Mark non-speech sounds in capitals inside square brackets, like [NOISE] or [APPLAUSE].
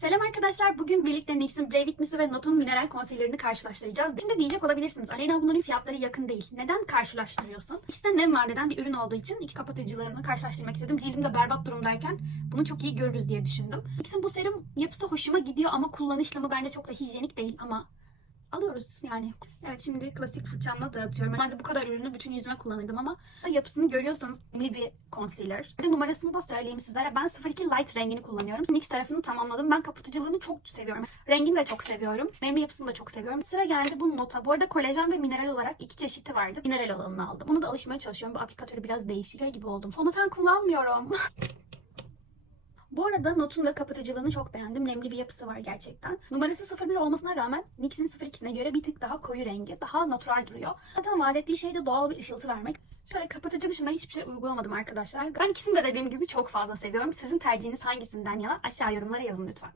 Selam arkadaşlar. Bugün birlikte NYX'in Brave Witness'ı ve Note'un mineral konseylerini karşılaştıracağız. Şimdi diyecek olabilirsiniz. Aleyna bunların fiyatları yakın değil. neden karşılaştırıyorsun? İkisi nem vadeden bir ürün olduğu için iki kapatıcılarını karşılaştırmak istedim. Cildim de berbat durumdayken bunu çok iyi görürüz diye düşündüm. NYX'in bu serum yapısı hoşuma gidiyor ama kullanışlamı bence çok da hijyenik değil ama alıyoruz yani. Evet şimdi klasik fırçamla dağıtıyorum. Ben de bu kadar ürünü bütün yüzüme kullanırdım ama yapısını görüyorsanız önemli bir concealer. Bir numarasını da söyleyeyim sizlere. Ben 02 Light rengini kullanıyorum. NYX tarafını tamamladım. Ben kapatıcılığını çok seviyorum. Rengini de çok seviyorum. Nemli yapısını da çok seviyorum. Sıra geldi bu nota. Bu arada kolajen ve mineral olarak iki çeşiti vardı. Mineral olanını aldım. Bunu da alışmaya çalışıyorum. Bu aplikatörü biraz değişik gibi oldum. Fondöten kullanmıyorum. [LAUGHS] Bu arada Note'un da kapatıcılığını çok beğendim. Nemli bir yapısı var gerçekten. Numarası 01 olmasına rağmen NYX'in 02'sine göre bir tık daha koyu rengi. Daha natural duruyor. Zaten vaat şey de doğal bir ışıltı vermek. Şöyle kapatıcı dışında hiçbir şey uygulamadım arkadaşlar. Ben ikisini de dediğim gibi çok fazla seviyorum. Sizin tercihiniz hangisinden yana aşağı yorumlara yazın lütfen.